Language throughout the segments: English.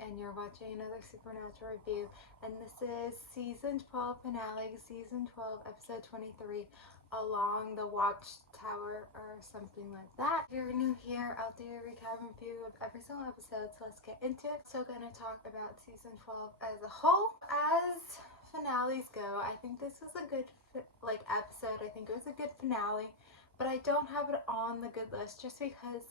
and you're watching another Supernatural review, and this is season 12 finale, season 12, episode 23, Along the Watchtower, or something like that. If you're new here, I'll do a recap review of every single episode, so let's get into it. So gonna talk about season 12 as a whole. As finales go, I think this was a good episode. I think it was a good finale, but I don't have it on the good list just because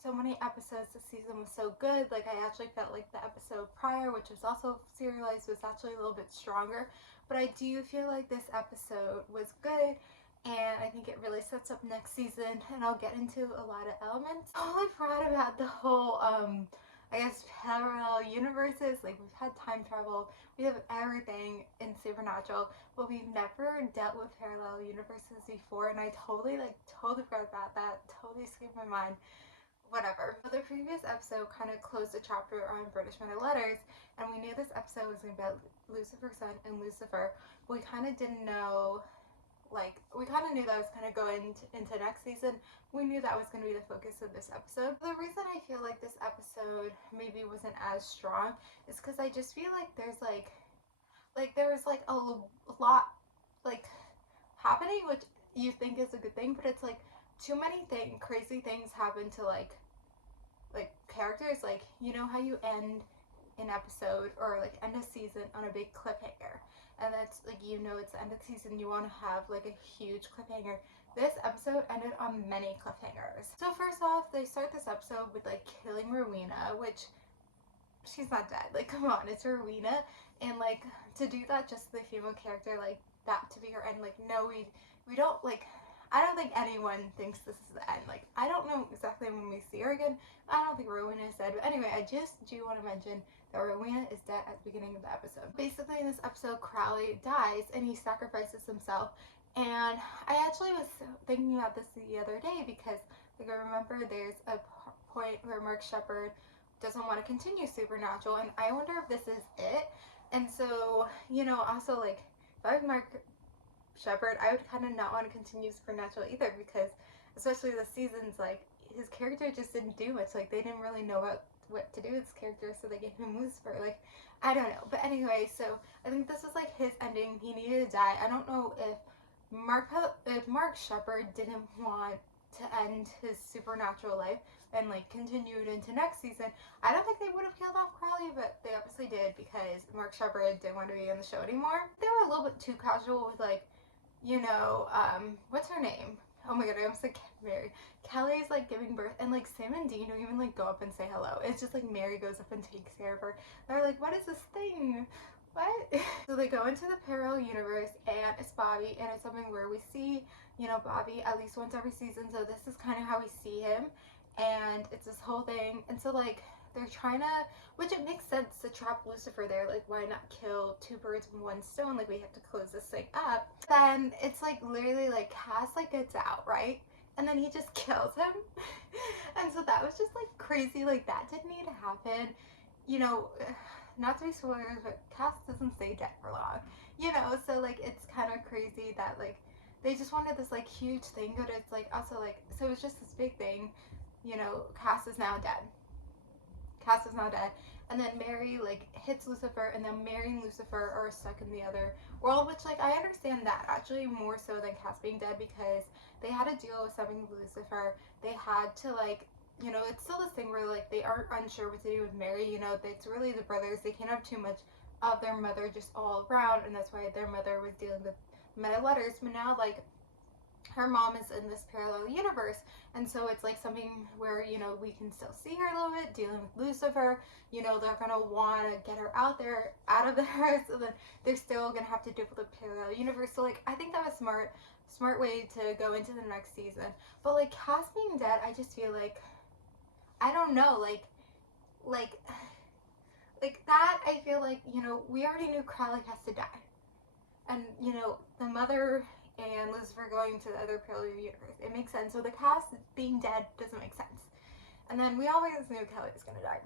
so many episodes this season was so good. I actually felt like the episode prior, which was also serialized, was actually a little bit stronger. But I do feel like this episode was good, and I think it really sets up next season, and I'll get into a lot of elements. I'm really proud about the whole I guess parallel universes. We've had time travel, we have everything in Supernatural, but we've never dealt with parallel universes before, and I totally forgot about that, totally skipped my mind. Whatever. So the previous episode kind of closed the chapter on British Men of Letters, and we knew this episode was about Lucifer's son and Lucifer, but we kind of didn't know, we kind of knew that was kind of going into next season. We knew that was going to be the focus of this episode. The reason I feel like this episode maybe wasn't as strong is because I just feel like there's there was a lot happening, which you think is a good thing, but it's too many crazy things happen to characters. You know how you end an episode or end a season on a big cliffhanger, and that's it's the end of the season, you want to have a huge cliffhanger. This episode ended on many cliffhangers. So first off, they start this episode with killing Rowena, which she's not dead. Come on, it's Rowena, and to do that just to the female character, that to be her end, no, we don't I don't think anyone thinks this is the end. I don't know exactly when we see her again. I don't think Rowena is dead. But anyway, I just do want to mention that Rowena is dead at the beginning of the episode. Basically, in this episode, Crowley dies and he sacrifices himself. And I actually was thinking about this the other day because, I remember there's a point where Mark Sheppard doesn't want to continue Supernatural, and I wonder if this is it. And so, also, if I was Mark Sheppard, I would kind of not want to continue Supernatural either, because especially the seasons, his character just didn't do much. They didn't really know what to do with his character, so they gave him Lucifer. I don't know. But anyway, so I think this was his ending. He needed to die. I don't know if Mark Sheppard didn't want to end his Supernatural life and continued into next season. I don't think they would have killed off Crowley, but they obviously did, because Mark Sheppard didn't want to be on the show anymore. They were a little bit too casual with what's her name? Oh my god, I almost said Mary. Kelly's giving birth, and Sam and Dean don't even go up and say hello. It's just Mary goes up and takes care of her. They're what is this thing? What? So they go into the parallel universe, and it's Bobby, and it's something where we see, Bobby at least once every season. So this is kind of how we see him, and it's this whole thing. And so they're trying to, which it makes sense to trap Lucifer there. Why not kill two birds with one stone? We have to close this thing up. Then it's literally Cass gets out, right? And then he just kills him. And so that was just crazy. That didn't need to happen. Not to be spoilers, but Cass doesn't stay dead for long. So it's kind of crazy that they just wanted this huge thing, but it's also so it's just this big thing. Cass is now dead. Cass is now dead, and then Mary hits Lucifer, and then Mary and Lucifer are stuck in the other world, which I understand that actually more so than Cass being dead, because they had to deal with something with Lucifer. They had to it's still this thing where they aren't unsure what to do with Mary. It's really the brothers. They can't have too much of their mother just all around, and that's why their mother was dealing with Men of Letters. But now her mom is in this parallel universe, and so it's something where we can still see her a little bit dealing with Lucifer. They're gonna want to get her out of there, so then they're still gonna have to deal with the parallel universe. So I think that was smart way to go into the next season. But Cass being dead, I just feel I don't know, that. I feel we already knew Crowley has to die, and the mother and Lucifer going to the other parallel universe, it makes sense. So the Cass being dead doesn't make sense. And then we always knew Kelly was gonna die.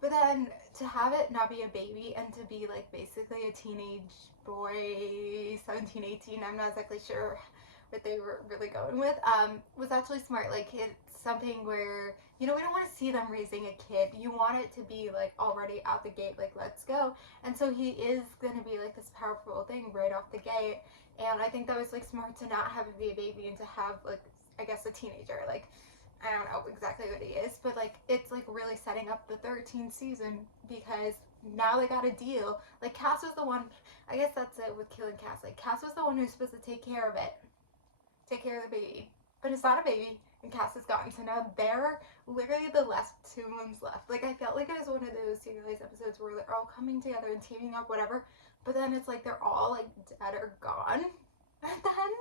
But then to have it not be a baby and to be basically a teenage boy, 17, 18, I'm not exactly sure what they were really going with, was actually smart. something where, you know, we don't want to see them raising a kid. You want it to be like already out the gate, like let's go. And so he is going to be like this powerful thing right off the gate. And I think that was like smart to not have it be a baby and to have like, I guess, a teenager. Like, I don't know exactly what he is, but like it's like really setting up the 13th season because now they got a deal. Like Cass was the one, I guess that's it with killing Cass. Like Cass was the one who's supposed to take care of it, take care of the baby, but it's not a baby, and Cass is gone. So now they're literally the last 2 months left. Like I felt like it was one of those serialized episodes where they're all coming together and teaming up, whatever. But then it's like they're all like dead or gone. And then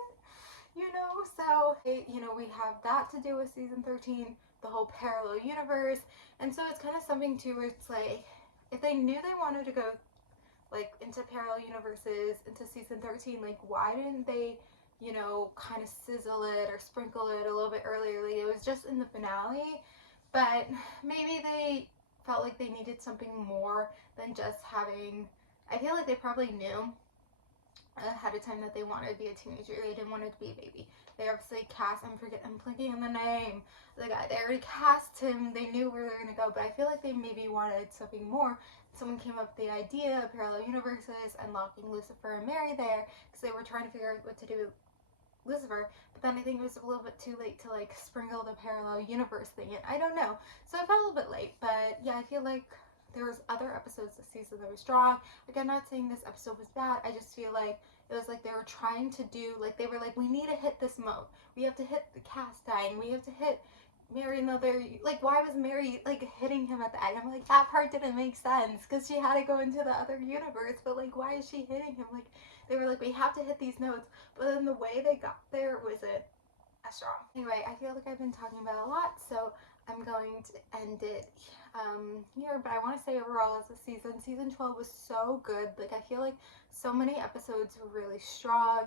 you know, so you know, we have that to do with season 13, the whole parallel universe. And so it's kind of something too where it's like if they knew they wanted to go like into parallel universes into season 13, like why didn't they, you know, kind of sizzle it or sprinkle it a little bit earlier? Like it was just in the finale, but maybe they felt like they needed something more than just having, I feel like they probably knew ahead of time that they wanted to be a teenager. They didn't want it to be a baby. They obviously cast, I'm blanking on the name. The guy, they already cast him. They knew where they were going to go, but I feel like they maybe wanted something more. Someone came up with the idea of parallel universes and locking Lucifer and Mary there because they were trying to figure out what to do with Lucifer. But then I think it was a little bit too late to like sprinkle the parallel universe thing in. I don't know. So I felt a little bit late, but yeah, I feel like there was other episodes this season that were strong. Like I'm not saying this episode was bad. I just feel like it was like they were trying to do, like they were like, we need to hit this mode. We have to hit the Cass dying. We have to hit Mary another, like why was Mary like hitting him at the end? I'm like, that part didn't make sense because she had to go into the other universe, but like why is she hitting him? Like they were like, we have to hit these notes, but then the way they got there wasn't as strong. Anyway, I feel like I've been talking about a lot, so I'm going to end it here, but I want to say overall as a season 12 was so good. Like I feel like so many episodes were really strong,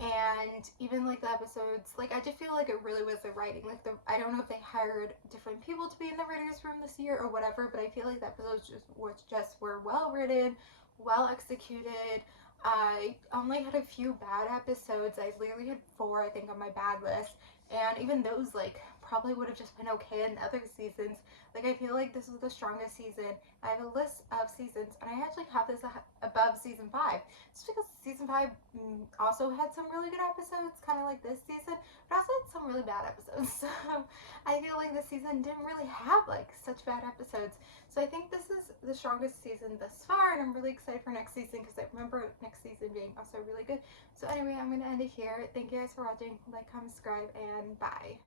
and even like the episodes, like I just feel like it really was the writing. Like I don't know if they hired different people to be in the writers' room this year or whatever, but I feel like the episodes were well written, well executed. I only had a few bad episodes. I literally had 4, I think, on my bad list, and even those like probably would have just been okay in other seasons. Like I feel like this was the strongest season. I have a list of seasons, and I actually have this above season 5. Just because season 5 also had some really good episodes, kind of like this season, but also had some really bad episodes. So I feel like this season didn't really have like such bad episodes. So I think this is the strongest season thus far, and I'm really excited for next season because I remember next season being also really good. So anyway, I'm going to end it here. Thank you guys for watching. Like, comment, subscribe, and bye.